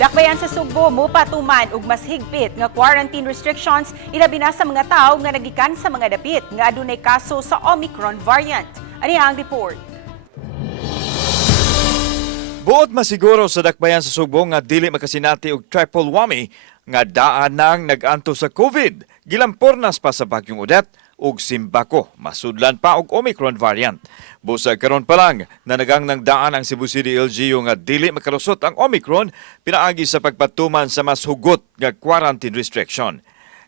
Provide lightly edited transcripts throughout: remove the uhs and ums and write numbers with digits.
Dakbayan sa Cebu, mupatuman og mas higpit nga quarantine restrictions ilabi na sa mga tao nga nagikan sa mga dapit nga adunay kaso sa Omicron variant. Ani ang report. Buot masiguro sa dakbayan sa Cebu nga dili makasinati og triple whammy nga daan nang nag-anto sa COVID. Gilampornas pa sa bagyong Odette ug Simbako, masudlan pa og Omicron variant. Busag karon pa lang na nagang nang daan ang Cebu City LGU nga dili makalusot ang Omicron pinaagi sa pagpatuman sa mas hugot nga quarantine restriction.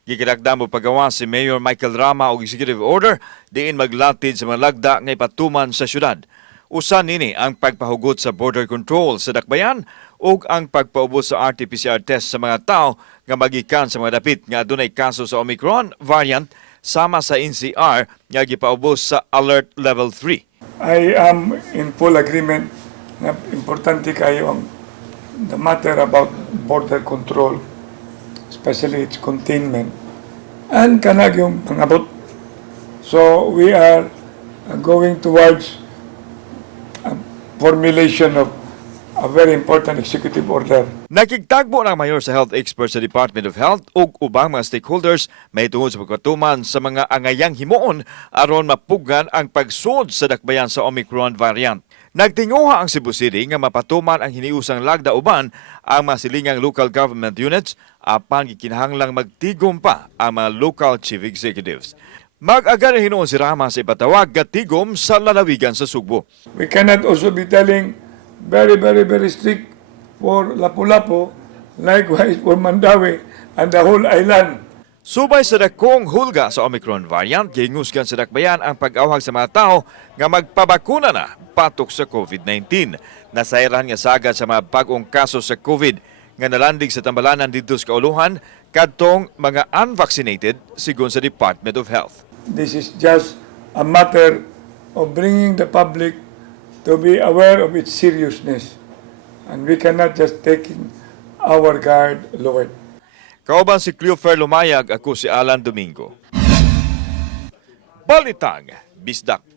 Gikidagdam mo pagawa si Mayor Michael Rama og executive order diin maglatid sa mga lagda nga ipatuman sa syudad. Usa nini ang pagpahugot sa border control sa dakbayan ug ang pagpaubos sa RT-PCR test sa mga tao nga magikan sa mga dapit nga adunay kaso sa Omicron variant sama sa NCR nga gipaubos sa Alert Level 3. I am in full agreement na importante kayo ang the matter about border control, especially its containment, and kanag yung pangabot. So we are going towards a formulation of a very important executive order. Nakigtagbo ng mayor sa health expert sa Department of Health ug ubang mga stakeholders may tungod sa pagkatuman sa mga angayang himuon aron mapugan ang pagsud sa dakbayan sa Omicron variant. Nagtinguha ang Cebu City nga mapatuman ang hiniusang lagda uban ang masilingang local government units apan gikinahanglang magtigom pa ang mga local chief executives. Mag-agar hinuon si Rama sa ipatawag nga tigom sa lalawigan sa Sugbo. We cannot also be telling very strict for Lapu-Lapu, likewise for Mandawi and the whole island. Subay sa dakong hulga sa Omicron variant, gingusgan sa dakbayan ang pag-awhag sa mga tao nga magpabakuna na patok sa COVID-19. Nasairan nga sagad sa mga bagong kaso sa COVID nga nalandig sa tambalanan dito sa kauluhan kadtong mga unvaccinated sigon sa Department of Health. This is just a matter of bringing the public to be aware of its seriousness. And we cannot just take our guard lowered. Kauban si Cleofer Lumayag, ako si Alan Domingo. Balitang, Bisdak.